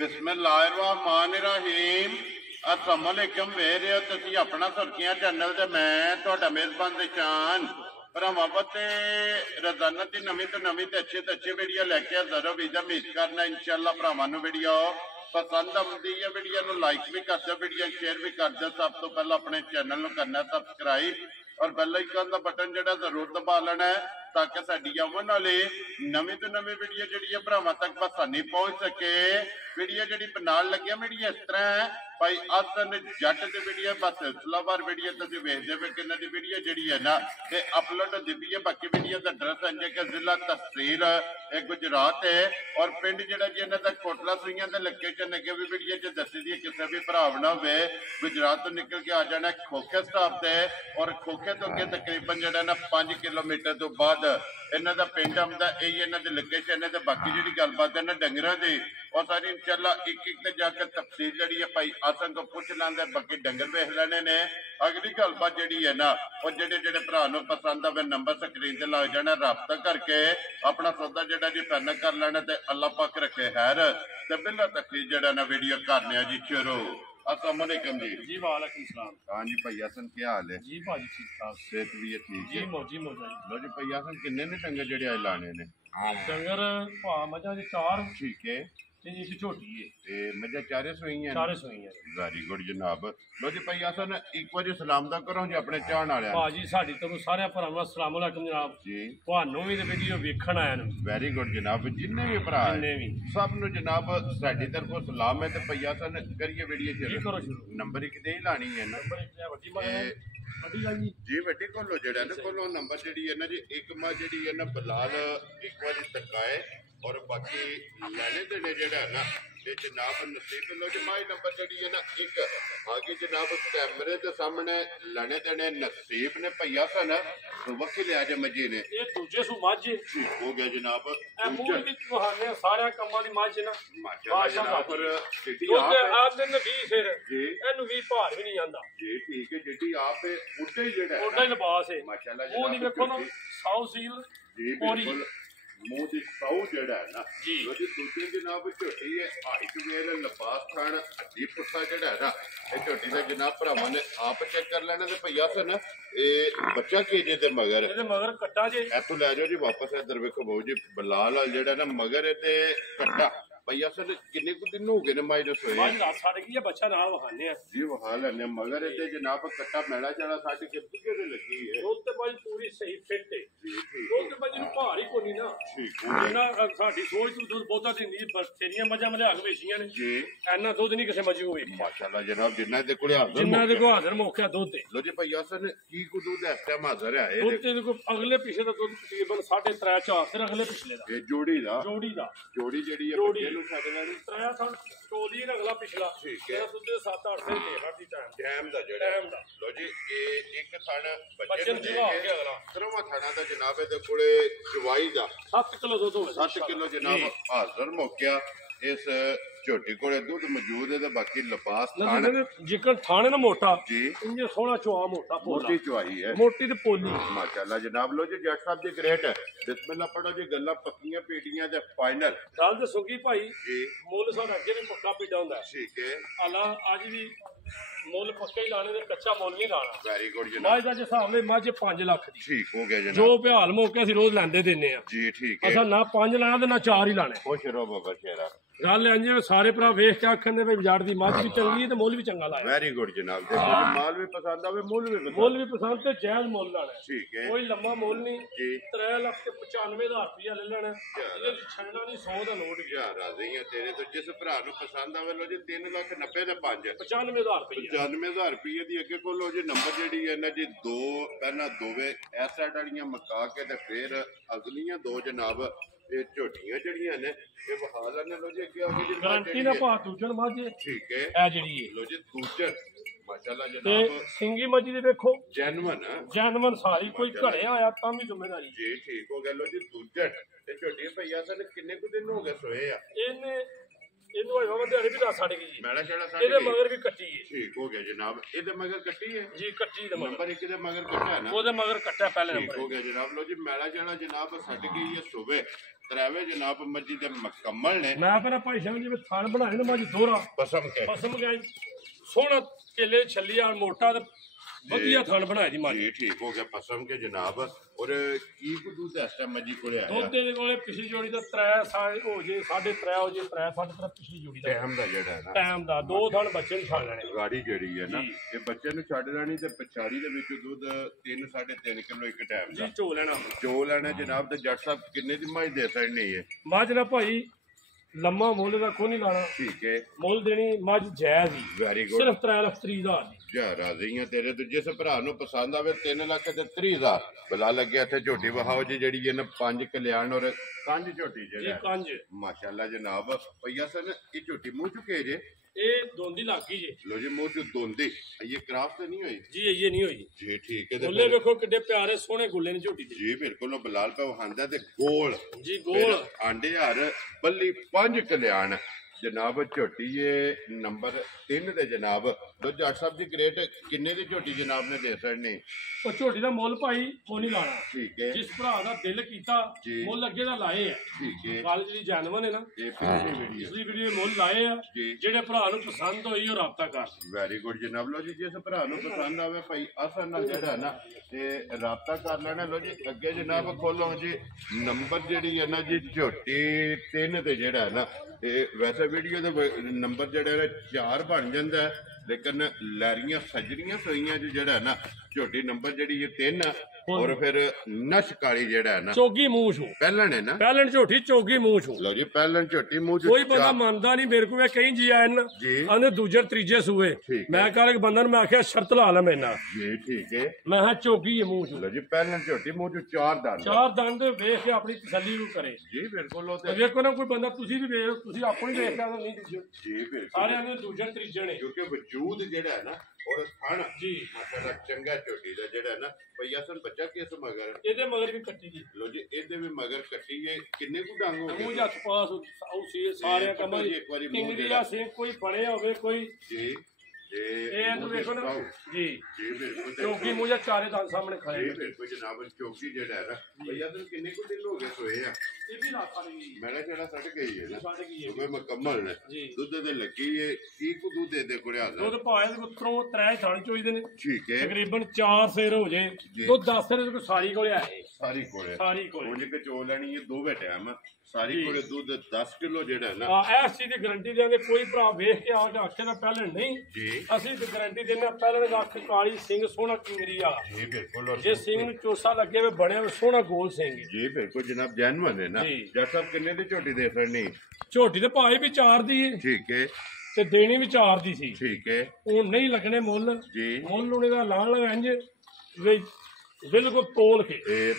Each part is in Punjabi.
बिस्मिल्लाहिर्रहमानिर्रहीम। अस्सलाम वालेकुम। मेरे तुसी अपना सुर्खियां चैनल ते मैं तुहाडा मेजबान दिशान भरावां ते रोजाना की नवी तो नवी ते अच्छी वीडियो लैके हाजिर हो। वीडियो मिस करना इंशाअल्लाह। भरावां नूं वीडियो पसंद आउंदी है, वीडियो नूं लाइक भी कर दो, वीडियो शेयर भी कर दो। सब तो पहले अपने चैनल नूं करना सबसक्राइब और बेल आइकन का बटन जिहड़ा जरूर दबा लेना है ताकि साडी आउण वाली नवी तो नवी वीडियो जिहड़ी है भरावां तक आसानी पहुंच सके। वीडियो जिहड़ी बनाउण लगे वीडियो इस तरह है भाई हसन जट की वीडियो बस सिलसिलावार वीडियो तुसीं वेखदे पे कि इन्हां दी वीडियो जिहड़ी है ना ते अपलोड होंदी पई है। बाकी वीडियो का एड्रैस है कि जिला तहसील गुजरात है और पिंड जिहड़ा जी इन्हां दा कोटला सूइयां ते लोकेशन अगे भी वीडियो च दसी दी। किसी भी भरा ना हो गुजरात तो निकल के आ जाना खोखे स्टाप से और खोखे तो अगे तकरीबन जिहड़ा ना 5 किलोमीटर तो बाद इन्हां दा पिंड आउंदा। यही इन्हां दी लोकेशन है। बाकी जिहड़ी गलबात है ना डंगरां दी और सारी इंशाअल्लाह एक एक ते जाकर तफसील जिहड़ी है भाई आसन को पुछ लांदे। बाकी डंगर वेख लेने ने। अगली गलबात जिहड़ी है ना और जिहड़े जिहड़े भरा नूं पसंद आवे नंबर स्क्रीन ते लग जाना, राबता करके अपना सौदा जिहड़ा जी फाइनल कर लेना ते अल्लाह पाक रखे खैर ते बिल्ला तकलीफ जिहड़ा ना वीडियो करने जी शुरू। अस्सलाम वालेकुम जी। जी वालेकुम सलाम। हाँ जी भाई हसन क्या हाल है? जी भाजी ठीक ठाक, सेहत भी है ठीक जी है? मौजी मौजा लो जी भाई हसन किन्ने ने डंगर जिहड़े आज लाने ने? डंगर भा मझां दी 4 ठीक है ते इक झोटी है ते मझां चारे सूईयां चारे सूईयां। वेरी गुड जनाब। लो जी भाई हसन एक बार सलाम दा करो जी अपने चाहण वाले भाजी साडी तरफों सारे भरावां अस्सलाम वालेकुम जनाब जी। तुहानू भी ते वीडियो वेखण आए न वेरी गुड जनाब। जिन्ने भी भरा जिन्ने भी सब नु जनाब साडी तरफों सलाम है ते भाई हसन करिए वीडियो जी शुरू। करो शुरू। नंबर एक दे ही लानी है ना नंबर 1 वड्डी मां वड्डी गल जी जी वड्डी कोलो जेड़ा ना कोलो नंबर जेड़ी है ना जी एक मां जेड़ी है ना बलाल एक बार तकाए और बाकी लेने देने जेड़ा है ना ये जनाब नसीब लो जी माई नंबर जेड़ी है ना एक आगे जनाब कैमरे के सामने लेने देने नसीब ने भैया सन वक्त लिया जे मजी ने ये दूजे सू मझ ठीक हो गया जनाब। ए मूल भी तुहाने सारे कम्मां दी मझ ना माशाल्लाह जनाब पर जेडी दुध आप आ दिन 20 फिर जी एनु 20 भार भी नहीं आंदा जी ठीक है जेडी आप उठे ही जेड़ा ओडा ही लिबास है। माशाल्लाह वो नहीं जनाब देखो ना साउ सील जी पूरी बिल्कुल मुंह की सौ जेड़ा है ना जी जी दूसरी जनाब झोटी है हाइट वेल लिबास खान हड्डी पुट्ठा जेड़ा है ना ये झोटी का जनाब भरावां ने आप चेक कर लेना ते भैया सन ये बच्चा केजे ते मगर ਇਹਦੇ ਮਗਰ ਕੱਟਾ ਜੇ इथों लै जाओ जी वापस इधर वेखो बहु जी बलाल जेड़ा ना मगर ते कट्टा भैया सन किन्ने कुछ दिन हो गए ने माई दसो ਮੱਝ ਰਾਤ ਛੱਡ ਗਈ ਹੈ ਬੱਚਾ ਨਾਲ ਵਹਾਨੇ ਆ जी वहा लेने मगर ते जनाब कट्टा मैला चाड़ा साडी कितनी के लगी है ਦੁੱਧ ਤੇ ਬਾਈ ਪੂਰੀ ਸਹੀ ਫਿੱਟ ਹੈ। जी ठीक ਦੁੱਧ ਤੇ ਬਾਈ ਨੂੰ ਭਾਰ ਹੀ ਕੋਈ ਨਹੀਂ ਨਾ ठीक ਜਿੰਨਾ ਸਾਡੀ ਸੋਚ ਤੋਂ ਦੁੱਧ ਬਹੁਤਾ ਦਿੰਦੀ ਬਥੇਰੀਆਂ ਮੱਝਾਂ ਮਲਿਆ ਕੇ ਵੇਚੀਆਂ ਨੇ जी ਐਨਾ ਦੁੱਧ ਨਹੀਂ ਕਿਸੇ ਮੱਝ ਨੂੰ ਵੇਖਿਆ माशाल्लाह जनाब जिन्ना दे कोले हाजिर ਜਿੰਨਾ ਦੇ ਕੋ ਹਾਜ਼ਰ ਮੌਕਿਆ ਦੁੱਧ ਤੇ लो जी भैया सन की को दूध इस टाइम हाजिर है ਦੁੱਧ ਤੇ ਕੋ ਅਗਲੇ ਪਿਛਲੇ ਦਾ ਦੁੱਧ ਤਕਰੀਬਨ 3.5 4 ਫਿਰ ਅਗਲੇ ਪਿਛਲੇ ਦਾ ये जोड़ी दा ਜੋੜੀ ਦਾ जोड़ी जेडी है जोड़ी। बच्चे नु छड लेनी 3 ਸਾਲ ਟੋਲੀ ਅਗਲਾ ਪਿਛਲਾ ठीक है। ਇਹਦਾ ਦੁੱਧ 7-8 ਦਿਨ ਦੇ ਹੱਦੀ ਟਾਈਮ टाइम दा जेड़ा ਟਾਈਮ ਦਾ लो जी ये एक थान बच्चे ਬੱਚੇ नु ਨੂੰ दे ਜਵਾ के ਕੇ ਅਗਲਾ तरवा थाना दा जनाब दे कोले चवाई दा 7 ਕਿਲੋ ਦੁੱਧ ਹੋਵੇ 7 किलो जनाब हाजिर मौकिया इस झोटी कोले दूध मौजूद है ते बाकी लिबास थान ਜਿਕਰ ਥਾਣੇ ਨਾ ਮੋਟਾ जी ਇੰਜ ਸੋਹਣਾ ਚੋਆ ਮੋਟਾ ਪੋਲਾ मोटी चवाई है ਮੋਟੀ ਤੇ ਪੋਲੀ माशाल्लाह जनाब। लो जी जट साहब जी ग्रेट है बिस्मिल्लाह पढ़ो जी गल्ला पक्कियां पीड़ियां ते फाइनल ਗੱਲ ਤੇ ਸੁਗੀ ਭਾਈ जी ਮੁੱਲ ਸਾਡਾ ਅੱਗੇ ਵੀ ਪੱਕਾ ਪੀਡਾ ਹੁੰਦਾ ठीक है ਹਾਲਾ ਅੱਜ ਵੀ ਮੁੱਲ ਪੱਕਾ ਹੀ ਲਾਣੇ ਤੇ ਕੱਚਾ ਮੁੱਲ ਨਹੀਂ ਲਾਣਾ। वेरी गुड जनाब। ਮੱਝ ਦਾ ਜੇ ਹਿਸਾਬ ਲੈ ਮੱਝ 5 ਲੱਖ ਦੀ ठीक हो गया ਜੋ जनाब ਭਿਆਲ ਮੌਕੇ ਅਸੀਂ ਰੋਜ਼ ਲੈਂਦੇ ਦਿੰਨੇ ਆ। जी ठीक है ਅਸਾਂ ਨਾ 5 ਲੈਣਾ ਤੇ ਨਾ 4 ਹੀ ਲਾਣੇ। खुश रहो बाबा शेरा। ਗੱਲ ਇੰਜ ਹੈ ਸਾਰੇ ਭਰਾ ਵੇਖ ਕੇ ਆਖਣ ਦੇ ਵੀ ਬਾਜ਼ਾਰ ਦੀ ਮੱਝ ਵੀ ਚੰਗੀ ਹੈ ਤੇ ਮੁੱਲ ਵੀ ਚੰਗਾ ਲਾਇਆ। वेरी गुड जनाब। देखो माल भी पसंद आवे मूल भी पसंद ਮੁੱਲ ਵੀ ਪਸੰਦ ਤੇ ਜਾਇਜ਼ ਮੁੱਲ ਲਾਣਾ ਹੈ। ठीक है ਕੋਈ ਲੰਮਾ ਮੁੱਲ ਨਹੀਂ। जी 3,95,000 ਰੁਪਇਆ ਲੈ ਲੈਣਾ। ਇਹਦੇ ਵਿੱਚ ਛੱਡਣਾ ਨਹੀਂ 100 ਦਾ ਨੋਟ ਵੀ क्या राजी है तेरे तो जिस भरा नु पसंद आवे लो जी 3,90,000 ਦੇ 5 95,000 ਰੁਪਇਆ 95,000 रुपये ਦੀ ਅੱਗੇ ਕੋਲ ਲੋ ਜੀ ਨੰਬਰ ਜਿਹੜੀ ਹੈ ਨਾ ਜੀ ਦੋ ਪਹਿਲਾਂ ਦੋਵੇਂ ਇਸ ਸਾਈਡ ਵਾਲੀਆਂ ਮਕਾ ਕੇ ਤੇ ਫਿਰ ਅਗਲੀਆਂ ਦੋ ਜਨਾਬ ਇਹ ਝੋਟੀਆਂ ਜਿਹੜੀਆਂ ਨੇ ਇਹ ਵਹਾ ਲੈਣੇ ਲੋ ਜੀ ਅੱਗੇ ਅੱਗੇ ਜੀ ਗਾਰੰਟੀ ਨਾ ਪਾ ਦੂਜਣ ਮੱਝ ਇਹ ਠੀਕ ਹੈ ਜਿਹੜੀ ਹੈ ਲੋ ਜੀ ਦੂਜਰ ਮਾਸ਼ਾਅੱਲਾ ਤੇ ਜਨਾਬ ਸਿੰਗੀ ਮੱਝ ਦੀ ਵੇਖੋ ਜੈਨੂਨ ਜੈਨੂਨ ਸਾਰੀ ਕੋਈ ਘੜੇ ਆਇਆ ਤਾਂ ਵੀ ਜ਼ਿੰਮੇਵਾਰੀ ਜੀ ਠੀਕ ਹੋ ਗਿਆ ਲੋ ਜੀ ਦੂਜਰ ਤੇ ਝੋਟੀ ਭਈਆ ਸਨ ਕਿੰਨੇ ਕੁ ਦਿਨ ਹੋ ਗਏ ਸੋਏ ਆ ਇਹਨੇ ਇਹਨੂੰ ਹਵਾ ਦਿਹਾੜੀ ਵੀ ਦੱਸ ਛੱਡ ਗਈ ਜੀ। ਮੈਲਾ ਛੜਾ ਛੱਡ ਇਹਦੇ ਗਈ। ਮਗਰ ਵੀ ਕੱਟੀ ਹੈ ਠੀਕ ਹੋ ਗਿਆ ਜਨਾਬ। ਇਹਦੇ ਮਗਰ ਕੱਟੀ ਹੈ ਜੀ, ਕੱਟੀ ਦੇ ਮਗਰ ਨੰਬਰ 1 ਦੇ ਮਗਰ ਕੱਟਿਆ ਨਾ ਉਹਦੇ ਮਗਰ ਕੱਟਿਆ ਪਹਿਲੇ ਠੀਕ ਨੰਬਰ। ਹੋ ਗਿਆ ਜਨਾਬ। ਲੋ ਜੀ ਮੈਲਾ ਛੜਾ ਜਨਾਬ ਛੱਡ ਗਈ ਹੈ ਸੁਬੇ ਤਰਾਵੇ ਜਨਾਬ ਮੱਜੀ ਦੇ ਮੁਕੰਮਲ ਨੇ। ਮੈਂ ਕਹਿੰਦਾ ਭਾਈ ਸਾਹਿਬ ਜਿਵੇਂ ਥਣ ਬਣਾਏ ਨਾ ਮਾਜੀ ਦੋਹਰਾ ਪਸਮ ਕੇ ਪਸਮ ਗਿਆ ਜੀ, ਸੋਹਣਾ ਕੇਲੇ ਛੱਲੀ ਆ ਮੋਟਾ ਤੇ ਵਧੀਆ ਥਣ ਬਣਾਏ ਦੀ ਮਾਜੀ। ਜੀ ਠੀਕ ਹੋ ਗਿਆ ਪਸਮ ਕੇ ਜਨਾਬ। ਔਰ ਕੀ ਕੁ ਦੁੱਧ ਇਸ ਟਾਈਮ ਮੱਜੀ ਕੋਲੇ ਆਇਆ ਦੁੱਧ ਦੇ ਕੋਲੇ ਪਿਛਲੀ ਜੋੜੀ ਦਾ 3 ਸਾਲ ਹੋ ਜੇ 3.5 ਹੋ ਜੇ 3 3.5 ਪਿਛਲੀ ਜੋੜੀ ਦਾ ਟਾਈਮ ਦਾ ਜਿਹੜਾ ਹੈ ਨਾ ਟਾਈਮ ਦਾ 2 ਥਣ ਬੱਚੇ ਨੂੰ ਛੱਡ ਲੈਣੇ ਗਾੜੀ ਜਿਹੜੀ ਹੈ ਨਾ ਜੀ। ਇਹ ਬੱਚੇ ਨੂੰ ਛੱਡ ਲੈਣੀ ਤੇ ਪਛਾੜੀ ਦੇ ਵਿੱਚ ਦੁੱਧ 3 3.5 ਕਿਲੋ ਇੱਕ ਟਾਈਮ ਜੀ। ਦਾ ਝੋ ਲੈਣਾ ਚੋ ਲੈਣਾ ਜਨਾਬ। ਤੇ ਜੱਟ ਸਾਹਿਬ ਕਿੰਨੇ ਦੀ ਮੱਝ ਦੇ ਸਕਣੀ ਹੈ? ਮੱਝ ਨਾ ਭਾਈ ਲੰਮਾ ਮੁੱਲ ਦਾ ਕੋਈ ਨਹੀਂ ਲਾਣਾ, ਠੀਕ ਹੈ ਮੁੱਲ ਦੇਣੀ ਮੱਝ ਜਾਇਜ਼ ਹੀ, ਵੈਰੀ ਗੁੱਡ। ਸਿਰਫ 3,30,000 ਦੀ। ਜਾ ਰਾਜ਼ੀ ਆ ਤੇਰੇ ਤੇ। ਜਿਸ ਭਰਾ ਨੂੰ ਪਸੰਦ ਆਵੇ 3 ਲੱਖ ਤੇ 30,000 ਬਲਾ ਲੱਗਿਆ ਇੱਥੇ ਝੋਟੀ ਵਹਾਓ ਜੀ ਜਿਹੜੀ ਇਹਨੇ 5 ਕਲਿਆਣ ਔਰ 5 ਝੋਟੀ ਜੀ ਜਿਹੜਾ 5 ਮਾਸ਼ਾਅੱਲਾ ਜਨਾਬ। ਭਈਆ ਸਨ ਇਹ ਝੋਟੀ ਮੂੰਹ ਚੁੱਕੇ ਜੇ। ਇਹ ਦੋਂਦੀ ਲੱਗ ਗਈ ਜੀ। ਲੋ ਜੀ ਮੂੰਹ ਚ ਦੋਂਦੀ ਇਹ ਕਰਾਫਟ ਤੇ ਨਹੀਂ ਹੋਈ ਜੀ ਇਹ ਨਹੀਂ ਹੋਈ। ਜੀ ਠੀਕ ਹੈ। ਤੇ ਗੁੱਲੇ ਵੇਖੋ ਕਿੱਡੇ ਪਿਆਰੇ ਸੋਹਣੇ ਗੁੱਲੇ ਨੇ ਝੋਟੀ ਦੇ ਜੀ ਬਿਲਕੁਲ ਉਹ ਬਲਾਲ ਪਾ ਵਹਾਂਦਾ ਤੇ ਗੋਲ ਜੀ। ਗੋਲ ਆਂਡੇ ਹਰ ਬੱਲੀ 5 ਕਲਿਆਣ ਜਨਾਬ। ਝੋਟੀ ਇਹ ਨੰਬਰ 3 ਦੇ ਜਨਾਬ। ਲੋ ਜੱਟ ਸਾਹਿਬ ਦੀ ਗ੍ਰੇਟ ਕਿੰਨੇ ਦੀ ਝੋਟੀ ਜਨਾਬ ਨੇ ਦੇ ਸਕਣੀ? ਉਹ ਝੋਟੀ ਦਾ ਮੁੱਲ ਭਾਈ ਕੋਈ ਨਹੀਂ ਲਾਣਾ। ਠੀਕ ਹੈ ਜਿਸ ਭਰਾ ਦਾ ਦਿਲ ਕੀਤਾ ਜੀ। ਮੁੱਲ ਅੱਗੇ ਦਾ ਲਾਏ ਆ। ਠੀਕ ਹੈ। ਗੱਲ ਜਿਹੜੀ ਜਨਮਨ ਹੈ ਨਾ ਇਹ ਪਿਛਲੀ ਵੀਡੀਓ ਪਿਛਲੀ ਵੀਡੀਓ ਮੁੱਲ ਲਾਏ ਆ। ਜੀ। ਜਿਹੜੇ ਭਰਾ ਨੂੰ ਪਸੰਦ ਹੋਈ ਉਹ ਰਾਬਤਾ ਕਰ। ਵੈਰੀ ਗੁੱਡ ਜਨਾਬ। ਲੋ ਜੀ ਜਿਸ ਭਰਾ ਨੂੰ ਪਸੰਦ ਆਵੇ ਭਾਈ ਆਸਾਨ ਨਾਲ ਜਿਹੜਾ ਨਾ ਤੇ ਰਾਬਤਾ ਕਰ ਲੈਣਾ। ਲੋ ਜੀ ਅੱਗੇ ਜਨਾਬ ਖੋਲੋ ਜੀ ਨੰਬਰ ਜਿਹੜੀ ਹੈ ਨਾ ਜੀ ਝੋਟੀ 3 ਤੇ ਜਿਹੜਾ ਹੈ ਨਾ ਇਹ ਵੈਸੇ ਵੀਡੀਓ ਦੇ ਨੰਬਰ ਜਿਹੜਾ 4 ਬਣ ਜਾਂਦਾ ਹੈ, ਲੇਕਿਨ ਲੈਰੀਆਂ ਸਜਰੀਆਂ ਸੋਈਆਂ ਜਿਹੜਾ ਹੈ ਨਾ ਝੋਟੀ ਨੰਬਰ ਜਿਹੜੀ ਇਹ 3 ਔਰ ਫਿਰ ਨਸ਼ ਕਾਲੀ ਜਿਹੜਾ ਹੈ ਨਾ ਚੋਗੀ ਮੂੰਹ ਛੂ ਪਹਿਲਣ ਹੈ ਨਾ। ਪਹਿਲਣ ਝੋਟੀ ਚੋਗੀ ਮੂੰਹ ਛੂ। ਲੋ ਜੀ ਪਹਿਲਣ ਝੋਟੀ ਮੂੰਹ ਕੋਈ ਚ ਬੰਦਾ ਮੰਨਦਾ ਨਹੀਂ। ਮੇਰੇ ਕੋਲ ਕਈ ਜੀ ਆਏ ਨੇ ਜੀ। ਆਂਦੇ ਦੂਜੇ ਤੀਜੇ ਸੂਏ। ਠੀਕ ਹੈ। ਮੈਂ ਕੱਲ ਇੱਕ ਬੰਦੇ ਨੂੰ ਮੈਂ ਆਖਿਆ ਸ਼ਰਤ ਲਾ ਲੈ ਮੇਰੇ ਨਾਲ। ਜੀ ਠੀਕ ਹੈ। ਮੈਂ ਕਿਹਾ ਚੋਗੀ ਹੈ ਮੂੰਹ ਛੂ। ਲੋ ਜੀ ਪਹਿਲਣ ਝੋਟੀ ਮੂੰਹ ਚ 4 ਦੰਦ। 4 ਦੰਦ ਵੇਖ ਕੇ ਆਪਣੀ ਤਸੱਲੀ ਨੂੰ ਕਰੇ। ਜੀ ਬਿਲਕੁਲ ਉਹ ਤੇ ਵੇਖੋ ਨਾ ਕੋਈ ਬੰਦਾ ਤੁਸੀਂ ਵੀ ਵੇਖ, ਤੁਸੀਂ ਆਪਣੀ ਵੇਖ ਕੇ ਨਹੀਂ ਦੂਜੇ ਜੀ ਬਿਲਕੁਲ ਸਾਰਿਆਂ ਦੇ ਦੂਜੇ ਤੀਜੇ ਨੇ। ਕਿਉਂਕਿ ਵਜੂਦ ਜਿਹੜਾ ਹੈ ਨਾ ਔਰ ਥਣ ਜੀ। ਮਾਸ਼ਾਅੱਲਾ ਚੰਗਾ ਝੋਟੀ ਦਾ ਜਿਹੜਾ ਹੈ ਨਾ ਭਈਆ ਸਨ ਬੱਚਾ ਕਿਸ ਮਗਰ। ਇਹਦੇ ਮਗਰ ਵੀ ਕੱਟੀ ਦੀ ਲੋ ਜੀ ਇਹਦੇ ਵੀ ਮਗਰ ਕੱਟੀ ਹੈ। ਕਿੰਨੇ ਕੁ ਡੰਗ ਹੋ ਮੂੰਹ ਗਏ? ਜੱਤ ਪਾਸ ਆਉ ਸੀ ਸਾਰਿਆਂ ਕੰਮਾਂ ਦੀ। ਇੱਕ ਵਾਰੀ ਮੂੰਹ ਕਿੰਗਰੀ ਜਿਹੜਾ ਆ ਸਿੰਘ ਕੋਈ ਬਣਿਆ ਹੋਵੇ ਕੋਈ ਜੀ ਇਹ ਇਹਨੂੰ ਵੇਖੋ ਨਾ ਜੀ। ਜੀ ਬਿਲਕੁਲ ਤੇ ਚੌਕੀ ਮੂੰਹ ਜਾਂ ਚਾਰੇ ਦੰਦ ਸਾਹਮਣੇ ਖੜੇ ਜੀ ਨੇ। ਬਿਲਕੁਲ ਜਨਾਬ ਚੌਕੀ ਜਿਹੜਾ ਹੈ ਨਾ ਭਈਆ ਸਨ ਕਿੰਨੇ ਕੁ ਦਿਨ ਹੋ ਗਏ ਸੋਏ ਆ? ਇਹ ਵੀ ਰਾਤ ਵਾਲੀ ਮੇਰਾ ਜਿਹੜਾ ਸੱਟ ਗਈ ਹੈ ਨਾ ਛੱਡ ਗਈ ਹੈ ਉਹ ਮੁਕੰਮਲ ਨੇ ਜੀ। ਦੁੱਧ ਦੇ ਲੱਗੀ ਹੈ। ਕੀ ਕੁ ਦੁੱਧ ਦੇ ਕੋਲੇ ਆਦਾ? ਦੁੱਧ ਭਾਏ ਦੇ ਉੱਤਰੋਂ 3 ਥਾਣ ਚੋਈਦੇ ਨੇ। ਠੀਕ ਹੈ। ਤਕਰੀਬਨ 4 ਸਿਰ ਹੋ ਜੇ ਦੁੱਧ 10 ਸਿਰ ਕੋਈ ਸਾਰੀ ਕੋਲੇ ਆਏ। ਸਾਰੀ ਕੋਲੇ ਸਾਰੀ ਕੋਲੇ ਉਹ ਜੇ ਚੋ ਲੈਣੀ ਹੈ ਦੋਵੇਂ ਟਾਈਮ ਸਾਰੀ ਜੀ। ਕੋਲੇ ਦੁੱਧ 10 ਕਿਲੋ ਜਿਹੜਾ ਹੈ ਨਾ ਆ ਇਸ ਚੀਜ਼ ਦੀ ਗਾਰੰਟੀ ਦੇਵਾਂਗੇ। ਕੋਈ ਭਰਾ ਵੇਖ ਕੇ ਆ ਕੇ ਆਖੇ ਦਾ ਪਹਿਲਣ ਨਹੀਂ। ਜੀ ਅਸੀਂ ਤੇ ਗਾਰੰਟੀ ਦਿੰਦੇ ਹਾਂ ਪਹਿਲਣ ਦਾ ਅੱਖ ਕਾਲੀ ਸਿੰਘ ਸੋਹਣਾ ਕਿੰਗਰੀ ਵਾਲਾ। ਜੀ ਬਿਲਕੁਲ ਔਰ ਜੇ ਸਿੰਘ ਨੂੰ ਚੋਸਾ ਲੱਗੇ ਵੇ ਬਣਿਆ ਵੇ ਸੋਹਣਾ ਗੋਲ ਸਿੰਘ ਹੈ। ਜੀ ਬਿਲਕੁਲ ਜਨਾਬ ਜੈਨੂਅਨ ਹੈ ਨਾ। ਜੀ। ਜੱਟ ਸਾਹਿਬ ਕਿੰਨੇ ਦੀ ਝੋਟੀ ਦੇ ਸਕਣੀ? ਝੋਟੀ ਤੇ ਭਾਈ ਵੀ 4 ਦੀ ਹੈ ਠੀਕ ਹੈ। ਤੇ ਦੇਣੀ ਵੀ 4 ਦੀ ਸੀ। ਠੀਕ ਹੈ ਹੁਣ ਨਹੀਂ ਲੱਗਣੇ ਮੁੱਲ। ਜੀ। ਮੁੱਲ ਉਹਨੇ ਦਾ ਲਾਣ ਲਗਾ ਇੰਜ ਵੀ ਬਿਲਕੁਲ ਤੋਲ ਕੇ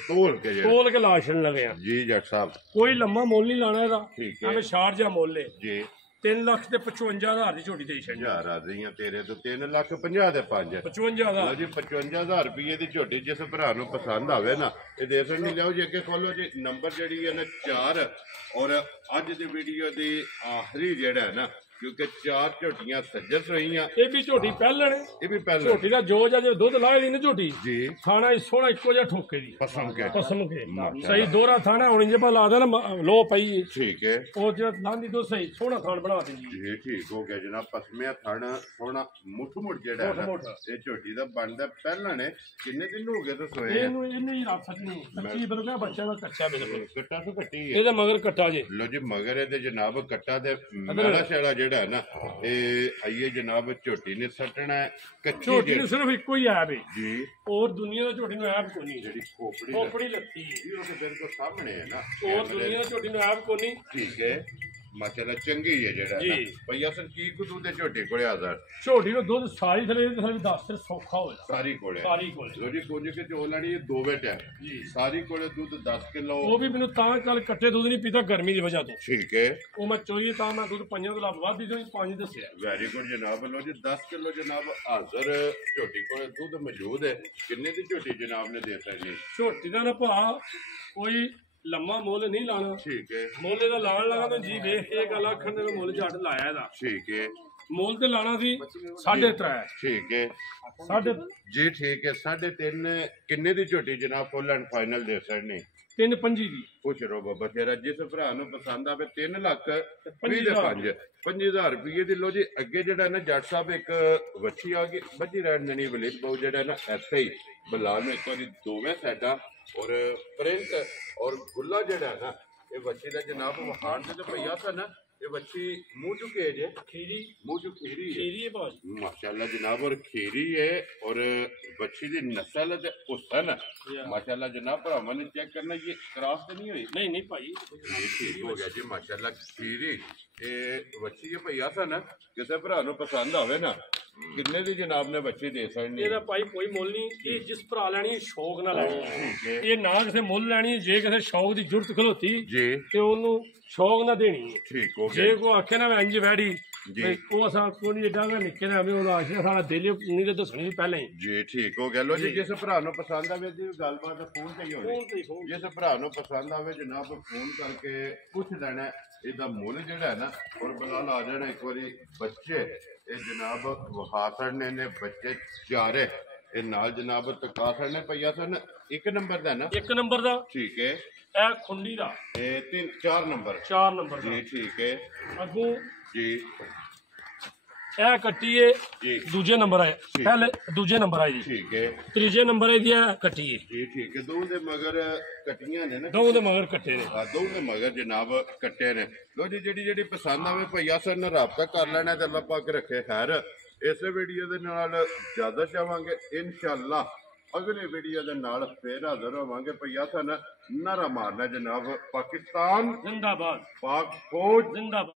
ਤੋਲ ਕੇ ਜਿਹੜਾ ਲਾਸ਼ਣ ਲਗਿਆ। ਜੀ ਜੱਟ ਸਾਹਿਬ ਕੋਈ ਲੰਮਾ ਮੁੱਲ ਨਹੀਂ ਲਾਣਾ ਇਹਦਾ। ਠੀਕ ਹੈ। ਐਵੇਂ ਛਾੜ ਜਾ ਮੁੱਲ ਹੈ। ਜੀ 3 ਲੱਖ ਤੇ 55,000 ਦੀ ਝੋਟੀ ਦੇ ਛੱਡ। ਹਜ਼ਾਰ ਆ ਰਹੀਆਂ ਤੇਰੇ ਤੋਂ 3,50,000 ਦੇ 5 ਲਓ 55,000 ਜੀ 55,000 ਰੁਪਏ ਦੀ ਝੋਟੀ ਜਿਸ ਭਰਾ ਨੂੰ ਪਸੰਦ ਆਵੇ ਨਾ ਇਹ ਦੇ ਸਕਣੀ। ਲਿਆਓ ਜੀ ਅੱਗੇ ਖੋਲੋ ਜੀ ਨੰਬਰ ਜਿਹੜੀ ਹੈ ਨਾ 4 ਔਰ ਅੱਜ ਦੀ ਵੀਡੀਓ ਦੀ ਆਖਰੀ ਜਿਹੜਾ ਹੈ ਨਾ ਕਿਉਂਕਿ 4 ਝੋਟੀਆਂ ਸੱਜਸ ਰਹੀਆਂ। ਇਹ ਵੀ ਝੋਟੀ ਪਹਿਲਣ ਹੈ। ਇਹ ਵੀ ਪਹਿਲਾਂ ਝੋਟੀ ਦਾ ਜੋ ਜਾਂ ਜੇ ਦੁੱਧ ਲਾਏ ਦੀ ਨਾ ਝੋਟੀ ਜੀ ਥਾਣਾ ਸੋਹਣਾ ਇੱਕੋ ਜਿਹਾ ਠੋਕੇ ਦੀ ਪਸੰਦ ਕੇ ਪਸਮ ਕੇ ਸਹੀ ਦੋਹਰਾ ਥਾਣਾ ਹੁਣ ਜੇ ਪਾ ਲਾ ਦੇ ਨਾ ਲੋ ਪਈ ਠੀਕ ਹੈ। ਉਹ ਜਿਹੜਾ ਲਾਂਦੀ ਦੋ ਸਹੀ ਸੋਹਣਾ ਥਾਣ ਬਣਾ ਦਿੰਦੀ। ਜੀ ਠੀਕ ਹੋ ਗਿਆ ਜਨਾਬ। ਪਸਮਿਆ ਥਣ ਸੋਹਣਾ ਮੁੱਠ ਜਿਹੜਾ ਹੈ ਨਾ ਇਹ ਝੋਟੀ ਦਾ ਬਣਦਾ ਪਹਿਲਾਂ ਨੇ ਕਿੰਨੇ ਦਿਨ ਹੋ ਗਏ ਤਾਂ ਸੋਏ ਆ? ਇਹਨੂੰ ਹੀ ਰੱਖ ਸਕਣੀ ਕੱਚੀ ਬਿਲਕੁਲ ਬੱਚਾ ਦਾ ਕੱਚਾ ਬਿਲਕੁਲ। ਕੱਟਾ ਤੋਂ ਕੱਟੀ ਹੈ। ਇਹਦੇ ਮਗਰ ਕੱਟਾ ਜੇ। ਲੋ ਜੀ ਮਗਰ ਇਹਦੇ ਜਨਾਬ ਕੱਟਾ ਦੇ ਮੇਲਾ ਛੇੜਾ ਜਿਹੜਾ ਹੈ ਨਾ ਇਹ ਆਈਏ ਜਨਾਬ ਝੋਟੀ ਨੇ ਸੱਟਣਾ ਕੱਚੀ ਝੋਟੀ ਨੂੰ ਸਿਰਫ ਇੱਕੋ ਹੀ ਐਬ ਹੈ ਜੀ। ਹੋਰ ਦੁਨੀਆ ਦਾ ਝੋਟੀ ਨੂੰ ਐਬ ਕੋਈ ਨਹੀਂ। ਜਿਹੜੀ ਖੋਪੜੀ ਖੋਪੜੀ ਲੱਤੀ ਹੈ। ਜੀ ਉਹ ਤੇ ਬਿਲਕੁਲ ਸਾਹਮਣੇ ਹੈ ਨਾ। ਹੋਰ ਦੁਨੀਆ ਦਾ ਝੋਟੀ ਨੂੰ ਐਬ ਕੋਈ ਨਹੀਂ। ਠੀਕ ਹੈ ਮਾਸ਼ਾਅੱਲਾ ਚੰਗੀ ਹੈ ਜਿਹੜਾ ਜੀ। ਭਈਆ ਸਰ ਕੀ ਕੁ ਦੁੱਧ ਦੇ ਝੋਟੀ ਕੋਲੇ ਆਦਰ ਝੋਟੀ ਨੂੰ ਦੁੱਧ ਸਾਰੀ ਥਲੇ 10 ਸਿਰ ਸੌਖਾ ਹੋ ਜਾਂਦਾ। ਸਾਰੀ ਕੋਲੇ ਸਾਰੀ ਕੋਲ ਲੋ ਜੀ ਕੁਝ ਕਿ ਚੋ ਲੈਣੀ ਇਹ 2 ਬੇਟਾ ਜੀ। ਸਾਰੀ ਕੋਲੇ ਦੁੱਧ 10 ਕਿਲੋ। ਉਹ ਵੀ ਮੈਨੂੰ ਤਾਂ ਕੱਲ ਕੱਟੇ ਦੁੱਧ ਨਹੀਂ ਪੀਤਾ ਗਰਮੀ ਦੀ ਵਜ੍ਹਾ ਤੋਂ। ਠੀਕ ਹੈ ਉਹ ਮੈਂ ਚੋਈ ਤਾਂ ਮੈਂ ਦੁੱਧ 5 ਤੋਂ ਲੱਭ ਵੱਧ ਦੀ 5 ਦੱਸਿਆ। ਵੈਰੀ ਗੁੱਡ ਜਨਾਬ। ਲੋ ਜੀ 10 ਕਿਲੋ ਜਨਾਬ ਹਾਜ਼ਰ ਝੋਟੀ ਕੋਲੇ ਦੁੱਧ ਮੌਜੂਦ ਹੈ। ਕਿੰਨੇ ਦੀ ਝੋਟੀ ਜਨਾਬ ਨੇ ਦੇ ਸਕਣੀ? ਝੋਟੀ ਦਾ ਨਾ ਭਾ ਕੋਈ ਲੰਮਾ ਮੁੱਲ ਨਹੀਂ ਲਾਣਾ ਠੀਕ ਹੈ ਮੁੱਲ ਇਹਦਾ ਲਾਣ ਲਗਾ ਤਾਂ ਜੀ ਵੇਖ ਇਹ ਗੱਲ ਆਖਣ ਦੇ ਮੁੱਲ ਝੱਟ ਲਾਇਆ ਇਹਦਾ ਠੀਕ ਹੈ ਮੁੱਲ ਤੇ ਲਾਣਾ ਸੀ 3.5 ਠੀਕ ਹੈ ਸਾਢੇ ਜੀ ਠੀਕ ਹੈ 3.5 ਕਿੰਨੇ ਦੀ ਝੋਟੀ ਜਨਾਬ ਫੁੱਲ ਐਂਡ ਫਾਈਨਲ ਦੇ ਸਕਦੇ 3.25 ਦੀ ਪੁੱਛ ਰੋ ਬਾਬਾ ਤੇਰਾ ਜਿਸ ਭਰਾ ਨੂੰ ਪਸੰਦ ਆਵੇ 3 ਲੱਖ 20 ਦੇ 5 5,000 5000 ਰੁਪਏ ਦੀ ਲੋ ਜੀ ਅੱਗੇ ਜਿਹੜਾ ਨਾ ਜੱਟ ਸਾਹਿਬ ਇੱਕ ਵੱਛੀ ਆ ਗਈ ਵੱਜੀ ਰਹਿਣ ਦੇਣੀ ਵਲੀਦ ਬਹੁ ਜਿਹੜਾ ਨਾ ਇੱਥੇ ਹੀ ਬਲਾਲ ਨੂੰ ਇੱਕ ਵਾਰੀ ਦੋਵੇਂ ਸਾਈਡਾਂ ਔਰ ਪ੍ਰਿੰਟ ਔਰ ਗੁੱਲਾ ਜਿਹੜਾ ਨਾ ਇਹ ਵੱਛੀ ਦਾ ਜਨਾਬ ਵਹਾਣ ਦੇ ਤੇ ਭਈਆ ਸਨ ਇਹ ਵੱਛੀ ਮੂੰਹ ਚੁਕੇ ਜੇ ਖੀਰੀ ਮੂੰਹ ਚੁ ਖੀਰੀ ਹੈ ਖੀਰੀ ਹੈ ਭਾਜੀ माशाल्लाह जनाब और खीरी है और बच्ची दी नस्ल ते हुसन माशाल्लाह जनाब भरावां ने चेक करना ये क्रॉस तो नहीं हुई ਨਹੀਂ ਨਹੀਂ ਭਾਈ ये ठीक हो गया जी माशाल्लाह खीरी ये बच्ची है भैया सन किसी भरा ਨੂੰ पसंद आवे ना किन्ने दी जनाब ने बच्ची दे सकनी ਇਹਦਾ ਭਾਈ ਕੋਈ ਮੁੱਲ ਨਹੀਂ ਇਹ ਜਿਸ ਭਰਾ ਲੈਣੀ ਹੈ, ਸ਼ੌਕ ਨਾਲ ਲੈਣੀ ਹੈ। ठीक है ਇਹ ਨਾ ਕਿਸੇ ਮੁੱਲ ਲੈਣੀ ਹੈ, ਜੇ ਕਿਸੇ ਸ਼ੌਕ ਦੀ ਜ਼ਰੂਰਤ ਖਲੋਤੀ जी ਤੇ ਉਹਨੂੰ ਸ਼ੌਕ ਨਾ ਦੇਣੀ ਹੈ। ठीक हो ਜੇ गया ਕੋ ਆਖੇ ਨਾ ਮੈਂ ਇੰਜ ਵੈੜੀ ਜੀ। ਉਹ ਅਸਾਂ ਕੋਈ ਨਹੀਂ ਏਡਾ ਮੈਂ ਨਿੱਕੇ ਨੇ ਉਹ ਆਸ਼ਿਆ ਸਾਡਾ ਦਿਲ ਨਹੀਂ ਤੇ ਦੱਸਣੀ ਪਹਿਲਾਂ ਹੀ जी ठीक हो गया लो जी जिस भरा ਨੂੰ पसंਦ ਆਵੇ ਜੀ ਗੱਲਬਾਤ ਫੋਨ ਤੇ ਹੀ ਹੋਣੀ ਫੋਨ ਤੇ ਫੋਨ ਜਿਸ ਭਰਾ ਨੂੰ ਪਸੰਦ ਆਵੇ ਜਨਾਬ ਫੋਨ ਕਰਕੇ ਪੁੱਛ ਲੈਣਾ ਹੈ। ਇਹਦਾ ਮੁੱਲ ਜਿਹੜਾ ਹੈ ਨਾ ਔਰ ਬਲਾਲ ਆ ਜਾਣਾ ਇੱਕ ਵਾਰੀ ਬੱਚੇ ਇਹ ਜਨਾਬ ਵਹਾਸਣ ਨੇ ਬੱਚੇ ਚਾਰੇ ਇਹ ਨਾਲ ਜਨਾਬ ਤਕਾਸਣ ਨੇ ਪਈਆ ਸਨ 1 ਨੰਬਰ ਦਾ ਨਾ ਇੱਕ ਨੰਬਰ ਦਾ ਠੀਕ ਹੈ ਇਹ ਖੁੰਡੀ ਦਾ ਇਹ 4 ਨੰਬਰ 4 ਨੰਬਰ ਦਾ ਜੀ ਠੀਕ ਹੈ ਅੱਗੋਂ ਜੀ ਇਹ ਕੱਟੀਏ ਜੀ ਦੂਜੇ ਨੰਬਰ ਆਏ ਪਹਿਲੇ ਦੂਜੇ ਨੰਬਰ ਆਏ ਜੀ ਠੀਕ ਹੈ ਤੀਜੇ ਨੰਬਰ ਇਹਦੀ ਇਹ ਕੱਟੀਏ ਜੀ ਠੀਕ ਹੈ ਦੋ ਦੇ ਮਗਰ ਕਟੀਆਂ ਨੇ ਨਾ ਦੋ ਦੇ ਮਗਰ ਕੱਟੇ ਨੇ ਆ ਦੋ ਦੇ ਮਗਰ ਜਨਾਬ ਕੱਟੇ ਨੇ ਲੋ ਜੀ ਜਿਹੜੀ ਪਸੰਦ ਆਵੇ ਭਈਆ ਸਰ ਨਾਲ ਰਾਬਤਾ ਕਰ ਲੈਣਾ ਤੇ ਅੱਲਾਹ ਪਾਕ ਰੱਖੇ ਖੈਰ ਇਸੇ ਵੀਡੀਓ ਦੇ ਨਾਲ ਜ਼ਿਆਦਾ ਚਾਹਾਂਗੇ ਇਨਸ਼ਾਅੱਲਾ ਅਗਲੇ ਵੀਡੀਓ ਦੇ ਨਾਲ ਫੇਰ ਹਾਜ਼ਰ ਹੋਵਾਂਗੇ ਭਈਆ ਸਨ ਨਾਰਾ ਮਾਰਨਾ ਜਨਾਬ ਪਾਕਿਸਤਾਨ ਜ਼ਿੰਦਾਬਾਦ ਪਾਕ ਫੌਜ ਜ਼ਿੰਦਾਬਾਦ